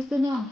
Ito na.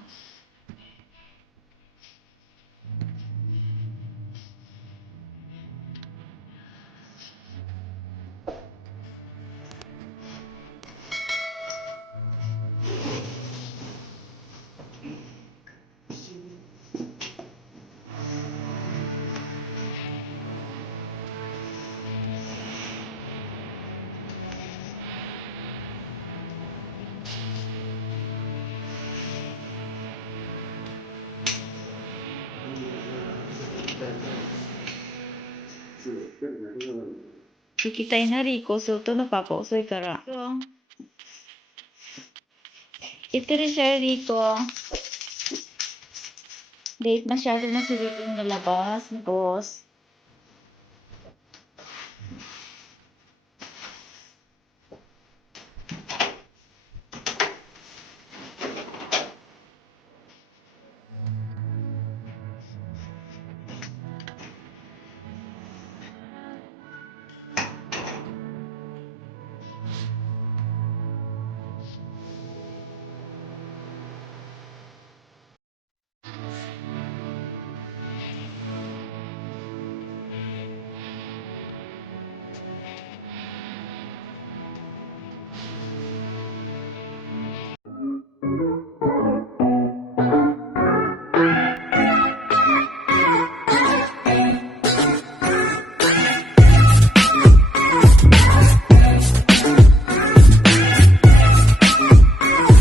聞きたいなりこそとのパパ遅いから。Ito rin siya dito. Late masyado na sila yung nalabas. Boss.